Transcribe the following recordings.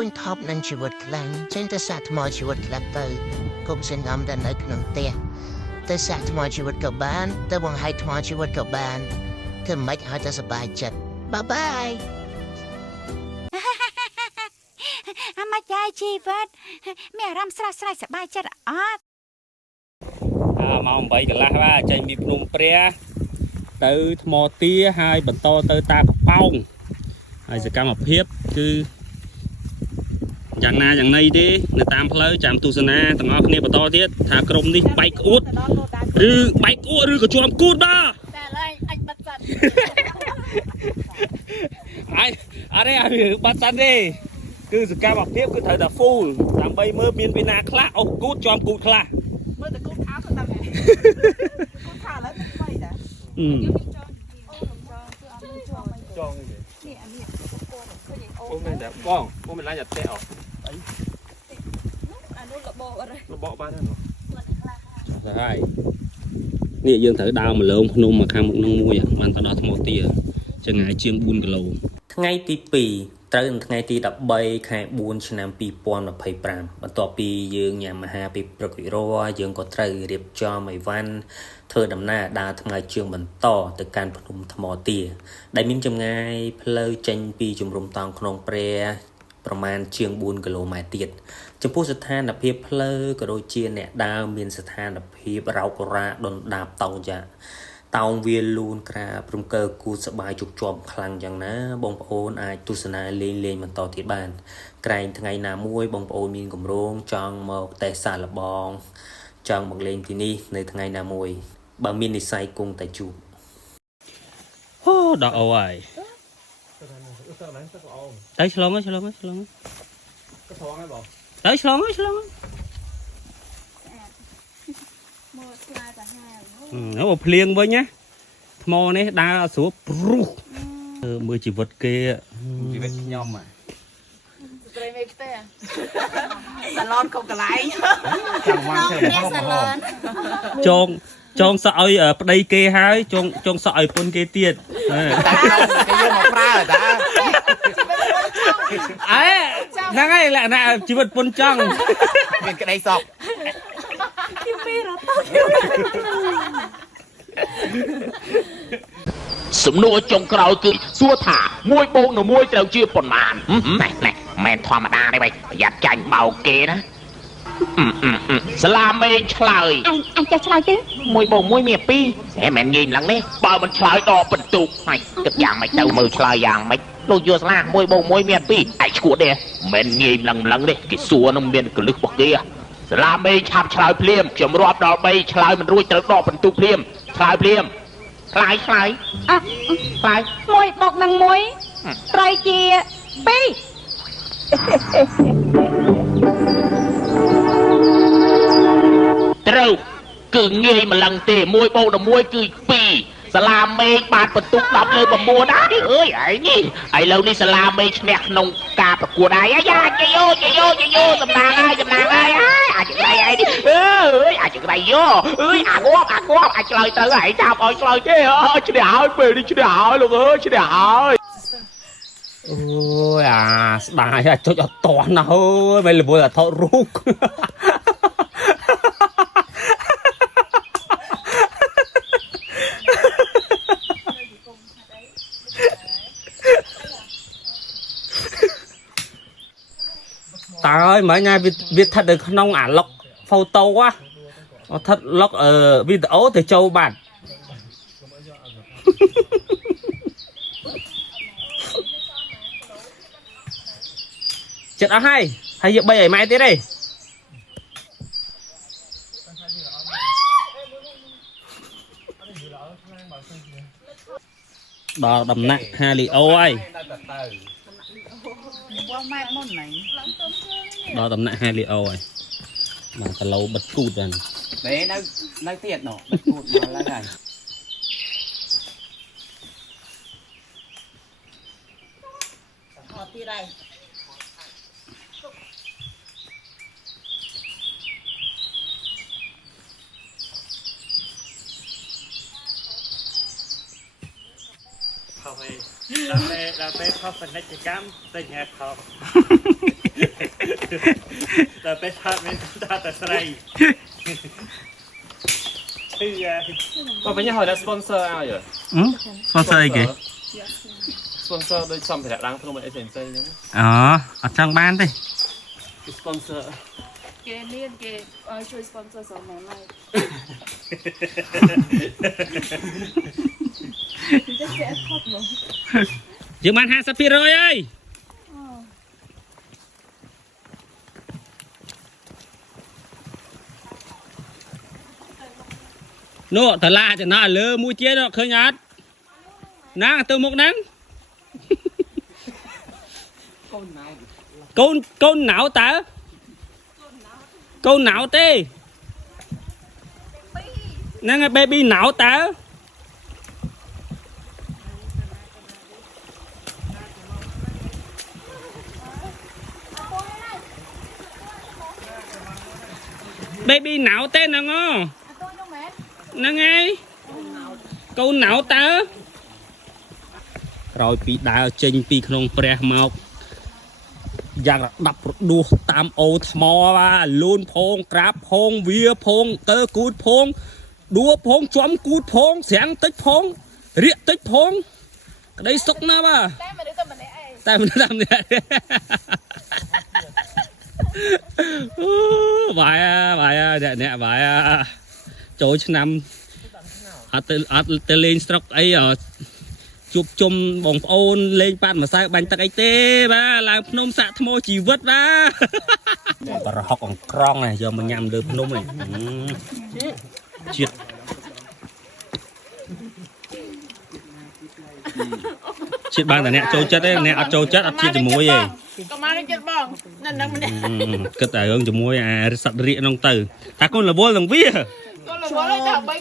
វិញថប់នឹងជីវិតខ្លាំងចេញទៅសាកថ្មជីវិតខ្លះទៅគុំសង្ងំដែលនៅក្នុងផ្ទះទៅសាកថ្មជីវិតក៏បានទៅបង្ហាញថ្មជីវិតក៏បានធ្វើមិនឲ្យតែសប្បាយចិត្តបាយបាយអាម៉ាចាយជីវិតមានអារម្មណ៍ស្រស់ស្រាយសប្បាយចិត្តអត់ម៉ោង 8 កន្លះបាទចេញពីភ្នំព្រះទៅថ្មទាហើយបន្តទៅតាកប៉ោងហើយសកម្មភាពគឺយ៉ាងណាយ៉ាងណីទេនៅតាមផ្លូវចាំទស្សនាទាំងអស់គ្នាបន្តទៀតថាក្រុមនេះបែកក្អួតឬបែកក្អួតឬក៏ជាប់គូតបាទតែឡើយអញបាត់សិនអរេបាត់សិនទេគឺសកម្មភាពគឺត្រូវតែ full ដើម្បីមើលមានពីណាខ្លះអុសគូតជាប់គូតខ្លះមើលតែគូតខោក៏ដឹងដែរគូតខោឥឡូវថ្មីដែរចងនេះអានេះអូមែនតែបងមិនឡាញតែតែអត់អីអានោះលបបបានហ្នឹងទៅហើយនេះយើងត្រូវដើរមកលើភ្នំមកខាងមុខនឹងមួយបានទៅដល់ថ្មទាចម្ងាយជាង4គីឡូថ្ងៃទី2ត្រូវនៅថ្ងៃទី13ខែ4ឆ្នាំ2025បន្ទាប់ពីយើងញ៉ាំអាហារពីព្រឹកវិរោយើងក៏ត្រូវរៀបចំអីវ៉ាន់ធ្វើដំណើរដើរថ្មើរជើងបន្តទៅកាន់ភ្នំថ្មទាដែលមានចម្ងាយផ្លូវចេញពីជំរំតង់ក្នុងព្រះប្រមាណជាង4គីឡូម៉ែត្រទៀតចំពោះស្ថានភាពផ្លូវក៏ដូចជាអ្នកដើរមានស្ថានភាពរោគរាដុនដាបតោចាតោងវាលូនក្រាព្រំកើគូសបាយជុកជាប់ខ្លាំងយ៉ាងណាបងប្អូនអាចទស្សនាលេងបន្តទៀតបានក្រែងថ្ងៃណាមួយបងប្អូនមានគម្រោងចង់មកទេសសាឡបងចង់មកលេងទីនេះនៅថ្ងៃណាមួយបើមាននិស្ស័យគង់តែជួបអូដល់អូហើយទៅឆ្លងទៅឆ្លងក៏ថងហើយបងទៅឆ្លងមើលស្លាយតាហាវអូភ្លៀងវិញណាថ្មនេះដើរស្រួលព្រុសមើលជីវិតគេជីវិតខ្ញុំស្ត្រីមេផ្ទះសាឡនកុំកន្លែងចាំមកធ្វើសាឡនចងសក់ឲ្យប្តីគេហើយចងសក់ឲ្យពុនគេទៀតតែគេយកមកប្រើតាហ្នឹងហើយលក្ខណៈជីវិតពុនចង់មានក្តីសក់ទីពីរត់សំណួរចុងក្រោយគឺសួរថាមួយបូកនឹងមួយត្រូវជាប៉ុន្មានណែមិនធម្មតាទេបៃប្រយ័ត្នចាញ់បោកគេណាសាឡាមេឆ្លើយអញចេះឆ្លើយទេមួយបូកមួយមាន2ហេមិនងាយម្លឹងនេះបើមិនឆ្លើយដកបន្ទុកហើយគិតយ៉ាងម៉េចទៅមើលឆ្លើយយ៉ាងម៉េចលោកយល់ស្លាមួយបូកមួយមាន2ឯងឈួតទេមិនងាយម្លឹងនេះគេសួរនឹងមានកលឹះរបស់គេសាឡាមេឆាប់ឆ្លើយភ្លាមខ្ញុំរាប់ដល់3ឆ្លើយមិនរួចត្រូវដកបន្ទុកភ្លាមឆ្លើយភ្លាមឆ្លើយឆ្លើយមួយបូកនឹង1ត្រូវជា2ត្រូវគឺងាយម្លឹងទេមួយបូកនឹង1គឺ2សាឡាមេបានបន្ទុក10លើ9ណាអើយឯងនេះឥឡូវនេះសាឡាមេឈ្នះក្នុងការប្រកួតហើយយ៉ាជយោសំណាងហើយអាចក្រៃឯងនេះអើយអាចក្រៃយោអើយអាងាប់អាចឆ្លើយទៅឯងចាំឲ្យឆ្លើយទេឈ្នះហើយពេលនេះឈ្នះហើយលោកអើយឈ្នះហើយអូយអាស្ដាយចុចអត់តន់ណាស់អើយមិនលវលថតរូបតើហើយមិញណាវាស្ថិតនៅក្នុងអាឡុកហ្វូតូស្ថិតឡុកវីដេអូទៅចូលបាត់ចិត្តអស់ហើយយក3ឲ្យម៉ែទៀតទេដល់ដំណាក់ហាលីអូហើយដល់ដំណាក់ហាលីអូហើយបាទគីឡូបិទគូតហ្នឹងទេនៅទៀតណោះបិទគូតមកឡើងហើយអត់ទៀតហើយខោហើយដល់ពេលខោពាណិជ្ជកម្មតែញ៉ាំខោ แต่ไปชาติไม่แต่ใส่ก็เป็นยังไงแล้วสปอนเซอร์เอาอยู่ สปอนเซอร์กี่ สปอนเซอร์โดยซัมแต่ร้านขนมเอเซนเซ่ยัง อ๋อเอาจังบ้านดิ สปอนเซอร์ គេមានគេឲ្យជួយ sponsor ស្រមោលឡៃតែគេអត់ខត់មក យើងបាន50%ហើយ នោះតឡាចំណាក់លើមួយទៀតឃើញអត់ណាទៅមុខហ្នឹងកូនណៅតើកូនណៅទេហ្នឹងហើយ baby ណៅតើbaby ណៅទេហ្នឹងអូហ្នឹងហើយកូនណៅតើក្រោយពីដើរចេញពីក្នុងព្រះមកយ៉ាងដាប់ប្រដួសតាមអូថ្មបាទលូនផងក្រាបផងវាផងកើគូតផងដួផងចំគូតផងស្រាំងតិចផងរៀកតិចផងក្តីសុខណាស់បាទតែមិនតែម្នាក់អូបាយអ្នកបាយចូលឆ្នាំអត់ទៅលេងស្រុកអីជួបជុំបងប្អូនលេងប៉ាត់ម្សៅបាញ់ទឹកអីទេបាទឡើងភ្នំសាក់ថ្មជីវិតបាទប្រហុកអង្ក្រងនេះយកមកញ៉ាំលើភ្នំនេះជាតិជាតិបានតែអ្នកចូលចិត្តទេអ្នកអត់ចូលចិត្តអត់ជាតិជាមួយទេ ក៏មកនេះចិត្តបងនៅនឹងម្នាក់ គិតតែរឿងជាមួយអាសត្វរៀកហ្នឹងទៅថាកូនរវល់នឹងវា ក៏រវល់តែ3ក្បាល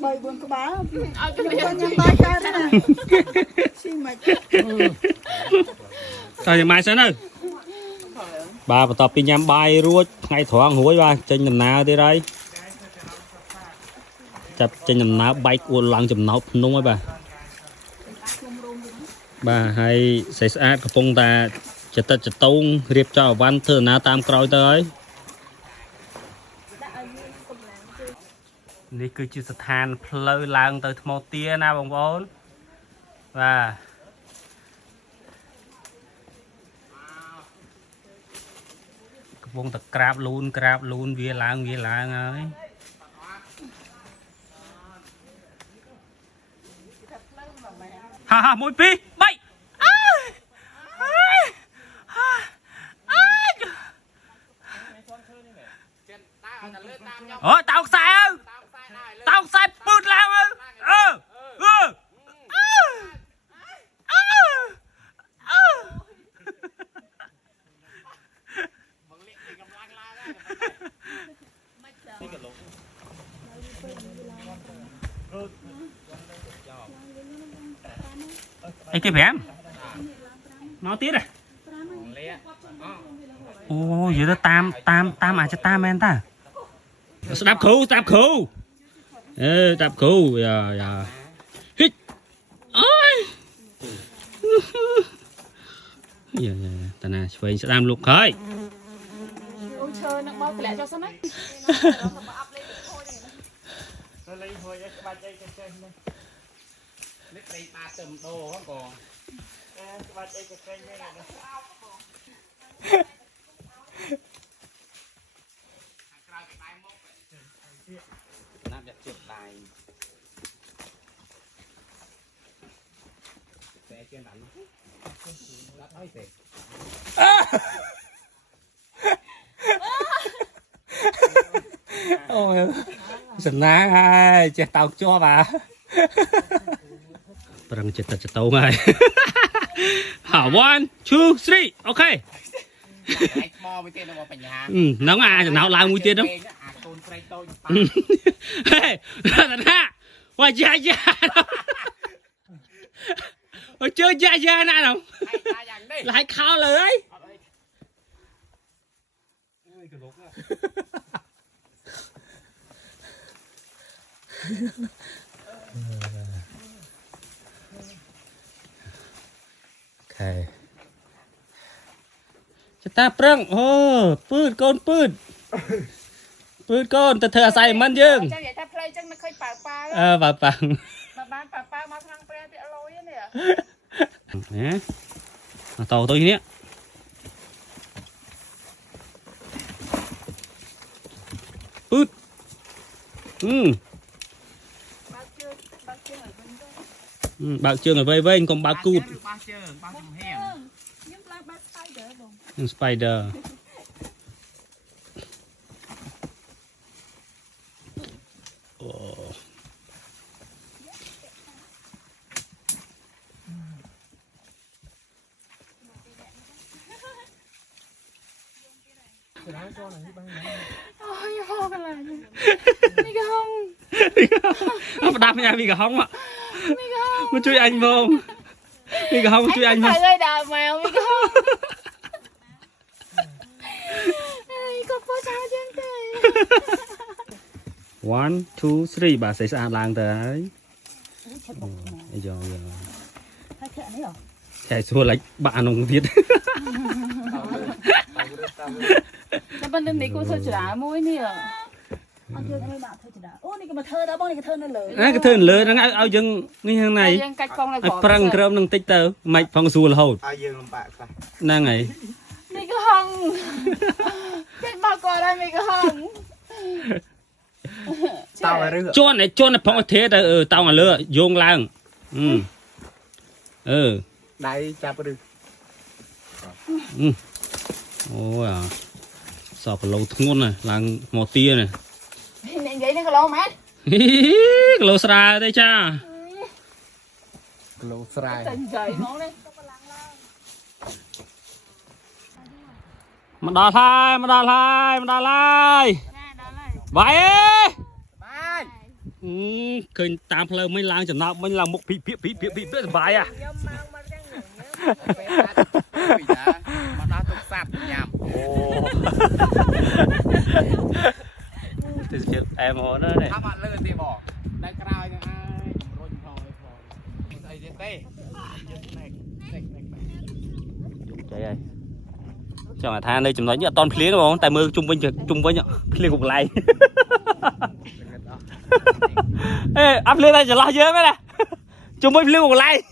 3 4ក្បាលឲ្យទៅញ៉ាំបាយកើតណាស៊ីមិនតើញ៉ាំបាយសិនទៅបាទបន្ទាប់ពីញ៉ាំបាយរួចថ្ងៃត្រង់រួចបាទចេញដំណើរទៀតហើយចាប់ចេញដំណើរបែកអួតឡើងចំណោតភ្នំហើយបាទហើយស្រីស្អាតកំពុងតែចតិតចតងរៀបចំអវ៉ាន់ធ្វើដំណើរតាមក្រោយទៅហើយនេះគឺជាស្ថានផ្លូវឡើងទៅថ្មទាណាបងប្អូនបាទកំពុងតែក្រាបលូនវាឡើងហើយហា1 2 3អូតោខ្សែតោខ្សែពឺតឡើងអីគេ5មកទៀតអូយទៅតាមអាចតាមែនតាស្ដាប់គ្រូតាប់គ្រូយ៉ាហិចអូយយ៉ាតាណាឆ្វេងស្ដាំលោកក្រោយ អូឈើនឹងមកធ្លាក់ចុះសិនណា លេងហួយក្បាច់អីចេះនេះនេះព្រៃបាតទៅម្ដោហ្នឹងក៏ក្បាច់អីចេះនេះណាក្រៅពីដៃមកណាប់យកជិតដៃតែជឿនដល់ដាក់ឲ្យទេអូយសំណាងហើយចេះតោកជាប់ប្រឹងចិត្តចតងហើយ1 2 3អូខេ ថ្មមួយទៀតមកបញ្ញា ហ្នឹងអាចំណោតឡើងមួយទៀតហ្នឹង អាកូនស្រីតូច ហេតាណាវ៉ាយ៉ាអូជឿយ៉ាណាហ្នឹងlại khao lời okay จะตาเปรี้ยงโอ้ปืดก้นปืดก้นแต่เธอใส่มันยัง จังอย่าถ้าเพลย์จังไม่เคยป่าป่า bà bằng มาบ้านป่าป่ามาทางเปรี้ยที่อร่อยเนี่ย nè tàu tôi nhé ướt bạc trường ở vây vây còn bạc cụt បាសជើងបាសចំហៀង ខ្ញុំឡើងបាត់ស្អីដែរបង spider oh. Ôi, ho cái này. Đi cái hông. Nó đạp nhà vì cả hông ạ. Nó chui anh vô. Vì cả hông chui anh vô. Thầy ơi đào mèo đi cái hông. Ê, có phố sao chứ trời. 1 2 3 bà sẽ xa làng tới. Ây dồi dồi. Hai thợ đấy hả? Chạy xua lách bạn nông viết. Nó bên đây cô thơ trả mũi nè. Ăn chưa thôi bạn thơ trả. Ô, này cái mà thơ đó, bông này cái thơ nó lớn. Cái thơ lớn nó ao dân như thế này. Dân cách con này Ai bỏ. prang krem nang tích tờ. Mạch phong xua là hồn. ឲ្យយើងលំបាកខ្លះ Nàng ấy. Đi cái hông. Chết bao cò đây mày cái hông. តោឲ្យរឹស Chôn này phong thế tờ tao mà lừa. Dông lang. Ừ. ដៃចាប់រឹស Ôi à. Sọp lâu thun này. Làng mò tia này. Này vậy nó có lâu mát. Cái lô sra đây cha. គីឡូស្រែ Tình trời món đấy. Mà đào thai, mà đào thai, mà đào thai. Vậy ơi. បាយ Khơi tam phơ mấy lang chẳng nào mấy lang một bị bài à. ពេលបាត់ពីតាមកដល់ទុកសัตว์ញ៉ាំ Thì chuyện em hổ đó này. ថាបាត់លឿនទេបងដល់ក្រោយនឹងហើយរុញផងស្អីទៀតទេយើងណែក Trời ơi. Cho mà tha đây chùm nói như toàn phliếng đúng không? Tại mưa chung vinh ạ. Phliếng cục lại. Ê, áp lên đây trở lại dưới mấy nè. Chung vinh phliếng cục lại.